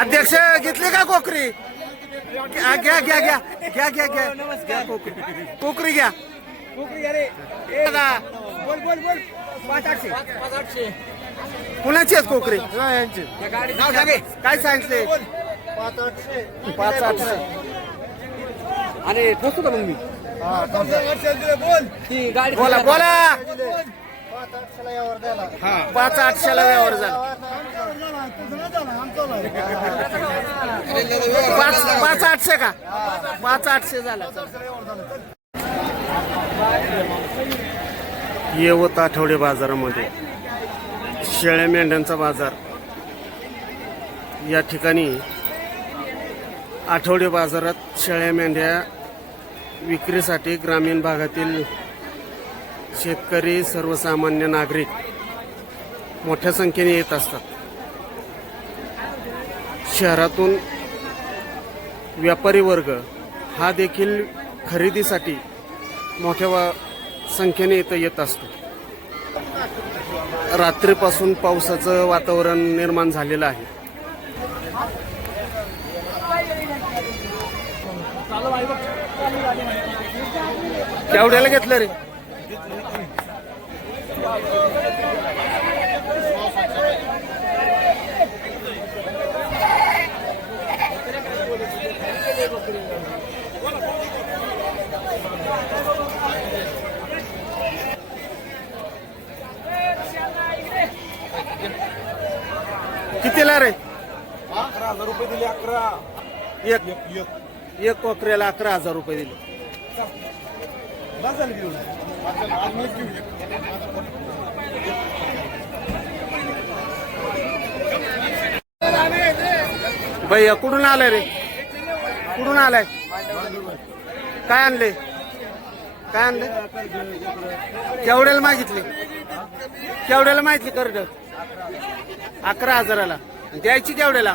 अध्यक्ष घेतली का कोकरी? घ्या घ्या घ्या घ्या घ्या घ्या घ्या. कोकरी कोकरी घ्या कोकरी कुणाची आहेत कोकरी? काय सांगते? पाच आठशे. पाच आठशे. आणि ठोसतो का मग मी? बोला. बोला. पाच आठशेला व्यवहार झाला. पाच पाच आठशे का? पाच आठशे झाला. येवत आठवडे बाजारामध्ये. शेळ्या मेंढ्यांचा बाजार. या ठिकाणी आठवडे बाजारात शेळ्या मेंढ्या विक्रीसाठी ग्रामीण भागातील शेतकरी सर्वसामान्य नागरिक मोठ्या संख्येने येत असतात. शहरातून व्यापारी वर्ग हा देखील खरेदीसाठी मोठ्या वा- संख्येने इथं येत असतो. रात्रीपासून पावसाचं वातावरण निर्माण झालेलं आहे. केवढ्याला घेतलं रे? कितीला रे? अकरा हजार रुपये दिले अकरा. एक. एक कोकऱ्याला अकरा हजार रुपये दिले. बस झालं घेऊन आज मीच घेऊन. भैया कुठून आलाय रे? कुठून आलाय? काय आणले? काय आणले? केवढ्याला मागितले? केवढ्याला माहिती कर्ज? अकरा हजाराला. द्यायची केवढ्याला?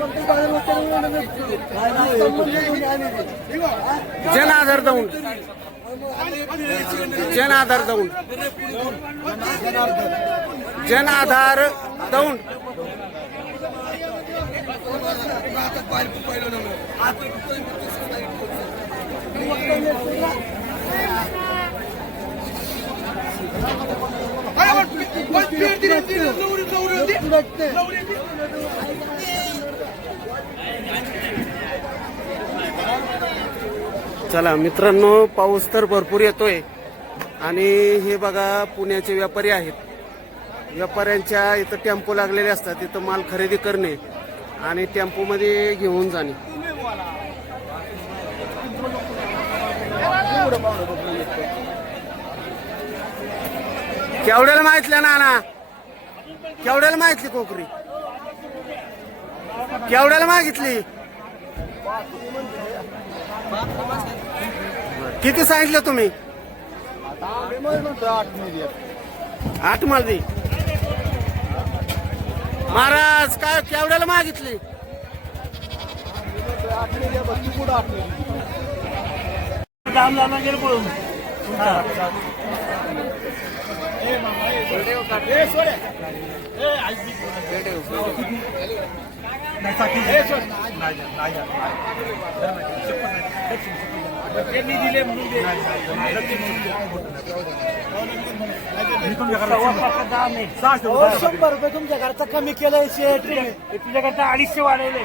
गाडीचा हा मोठा गाणं घेतलं पण पांढरं करतो. इथं म्हटलं पुढं. इथं म्हटलं, कोणत्या बाजारात काय नाव आहे? संबंध घेऊन आले. हा? जन आधार दौंड जन आधार दौंड जन आधार दौंड चला मित्रांनो पाऊस तर भरपूर येतोय. आणि हे बघा पुण्याचे व्यापारी आहेत. व्यापाऱ्यांच्या इथं टेम्पो लागलेले असतात तिथं माल खरेदी करणे आणि टेम्पोमध्ये घेऊन जाणे. केवढ्याला माहितल्या ना केवढ्याला माहितली कोकरी? केवढ्याला मागितली? किती सांगितलं तुम्ही? आठ मालदी महाराज काय केवढ्याला मागितली? अहो, शंभर रुपये तुमच्या घरचा कमी केलंय शेट तुझ्याकडे अडीचशे वाढवले.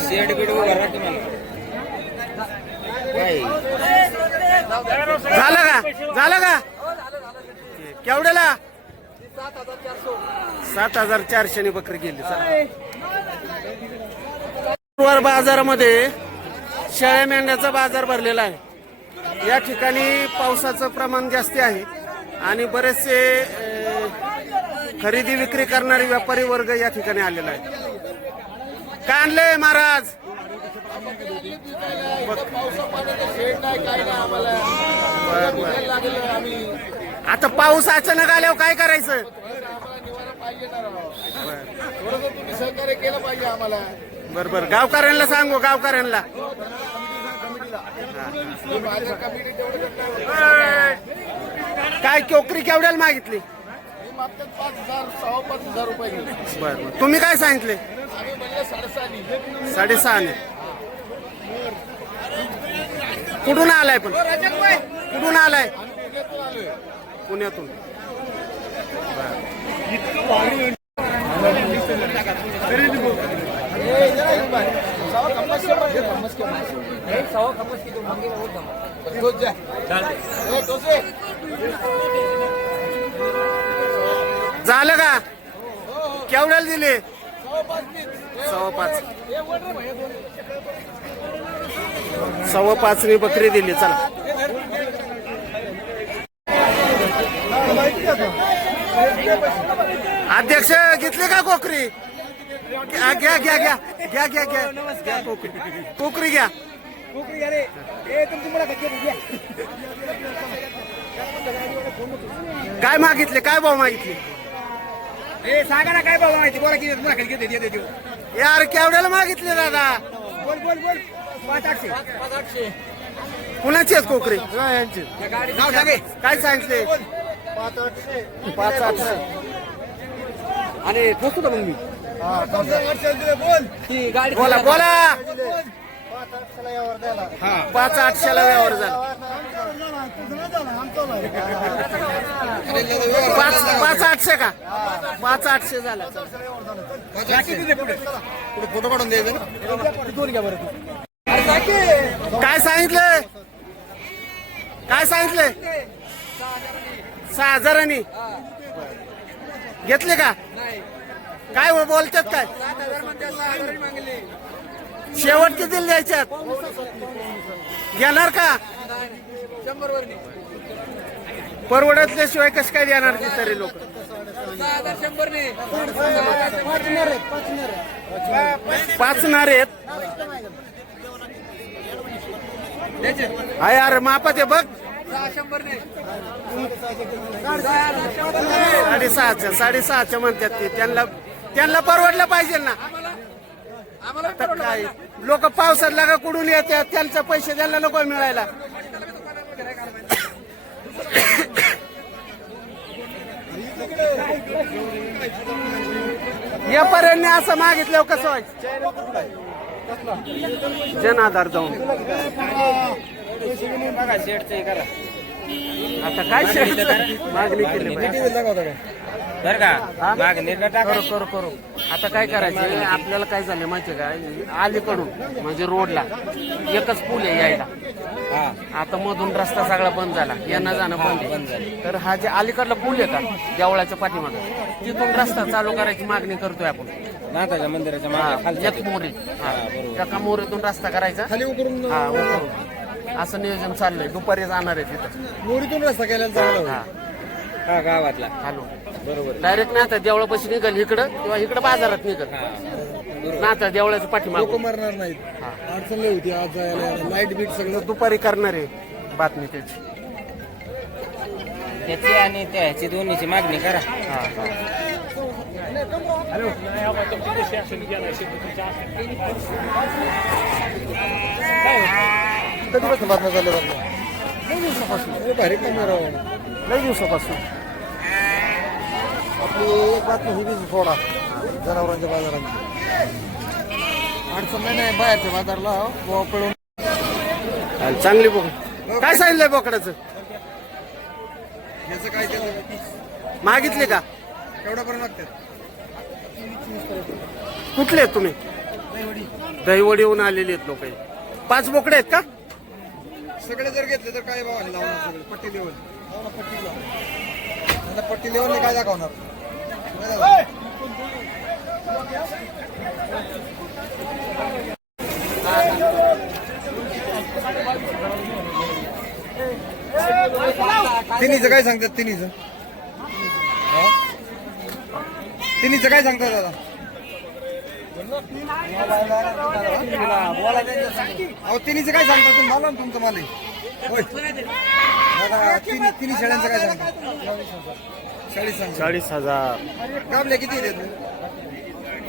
सीट बीड उभा तुम्ही झालं का? झालं का? केवढ्याला? सात हजार चारशे बकरी गेली सर बाजारामध्ये शेळ्या मेंढ्याचा बाजार भरलेला आहे. या ठिकाणी पावसाचं प्रमाण जास्ती आहे आणि बरेचसे खरेदी विक्री करणारे व्यापारी वर्ग या ठिकाणी आलेला आहे. काय आणलंय महाराज! आता पाऊस अचानक आल्यावर काय करायचं? सहकार्य केलं पाहिजे आम्हाला बर बर. गावकऱ्यांना सांगू गावकऱ्यांना. माझ्या कमिटी तेवढं काय कोकरी केवढ्याला मागितली? मागतात पाच हजार सहा पाच हजार रुपये घेऊ बर बर. तुम्ही काय सांगितले? आम्ही म्हणलं साडेसहा साडेसहाने. कुठून आलाय पण? कुठून आलाय? पुण्यातून. झालं का? केवढ्याला दिले? सव्वा पाच. सव्वा पाचनी बकरी दिली चला. अध्यक्ष घेतली का कोकरी? घ्या घ्या घ्या घ्या घ्या घ्या घ्या. घ्या कोकरी कोकरी घ्या. काय मागितले? काय भाव मागितले? सांगा ना काय बाबा माहिती बोला किती तुम्हाला खाली किती देते देऊ यार केवढ्याला मागितले दादा? बोल बोल बोल. पाच आठशे. कुणाची आहेत कोकरी काय सांगितले? पाच आठशे आणि ठोकतो का मग मी. बोल ती गाडी बोला बोला. पाच आठशेला व्यवहार झाला. पाच पाच आठशे का? पाच आठशे झाला. फोटो काढून द्यायचं काय सांगितलं काय सांगितलं सहा हजारांनी घेतले का? काय हो बोलतात काय? शेवट किती द्यायच्यात? घेणार का? परवडतल्याशिवाय कसं काय देणार ती तरी लोक? पाचणार आहेत. अरे मापाचे बघ. साडेसहाच्या साडेसहाच्या म्हणतात ते. त्यांना त्यांना परवडलं पाहिजे ना. तर काय? लोक पावसात का कुठून येतात त्यांचे पैसे त्यांना नको मिळायला. व्यापाऱ्यांनी असं मागितलं कसं व्हायचं? जनाधार जाऊन. आता काय मागणी केली. बर का? मागणी करू करू करू. आता काय करायचं? आपल्याला काय झालं माहितीये का? अलीकडून म्हणजे रोडला एकच पूल आहे यायला. हा. आता मधून रस्ता सगळा बंद झाला. येणं जाणं बंद बंद आहे तर हा जे अलीकडला पूल आहे का देवळाच्या पाठीमागे? तिथून रस्ता चालू करायची मागणी करतोय आपण. नाथाच्या मंदिराच्या हा, मागे मोरी. हा, बरोबर. एका मोरीतून रस्ता करायचा. हा उतरून. असं नियोजन चाललंय. दुपारी जाणार आहे तिथं. मोरीतून रस्ता केलेला चांगला. हा. हा गावातला. हॅलो. बरोबर. डायरेक्ट ना आता देवळापाशी निघल इकडं किंवा इकडं बाजारात निघल. बरोबर ना आता देवळाच्या लोक पाठीमाग मरणार नाहीत. अडचण लई होती आज जायला यायला. लाइट बीट सगळं. दुपारी करणार आहे बातमी त्याची. त्याची आणि त्या ह्याची दोन्हीची मागणी करा. हा हा. कधीपासून बातम्या चालल्या बातम्या लई दिवसापासून. हे भारी कमी राव लई दिवसापासून. आपली एक बातमी ही बी सोडा. जनावरांच्या बाजारांची. अडचण नाही नाही बाहेरच्या बाजारला बुवा पळून. चालेल, चांगली बोकड. काय सांगितलंय बोकडाचं? याचं काय केलं? मागितले का? केवढ्यापर्यंत लागतात कुठले आहेत तुम्ही? दहीवडीहून आलेले आहेत लोक. पाच बोकडे आहेत का? सगळे जर घेतले तर काय भावाने लावणार सगळे? पट्टी लेवल पट्टी लावून पट्टी लेवलने काय दाखवणार? काय तिन्हीचं काय सांगतात? तिन्हीचं. हा? तिन्हीचं काय सांगतात दादा अहो तिन्हीचं काय सांगता तुम्ही? मला ना तुमचं मला होय. तिन्ही तिन्ही शेळ्यांचं काय सांगता? चाळीस सांगता चाळीस हजार. गाबले किती आहेत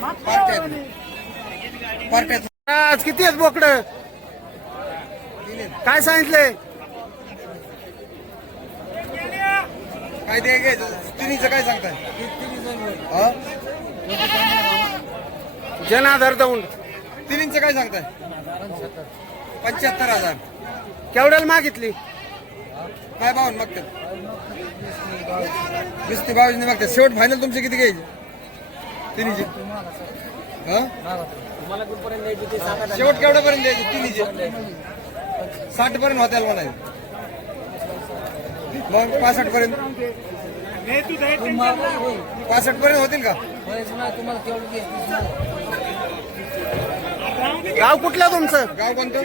पार्ट्या आहेत. पार्ट्या आहेत. आज किती आहेत बोकड. काय सांगितलंय काय ते तिन्हीचं काय सांगताय? जन आधार दौंड तिन्हीचं काय सांगताय? पंच्याहत्तर हजार. केवढ्याला मागितली? काय भावून मागतात? वीस ते बावीसने मागतात. शेवट फायनल तुमचे किती घ्यायचे? तिन्हीचे. हा? शेवट केवढ्यापर्यंत द्यायचे? तिन्हीचे. साठ पर्यंत होत्याला म्हणायचे. मग पासष्ट पर्यंत पासष्ट पर्यंत होतील का? गाव कुठलं तुमचं? गाव कोणतं?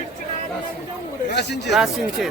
राशींचे. राशींचे.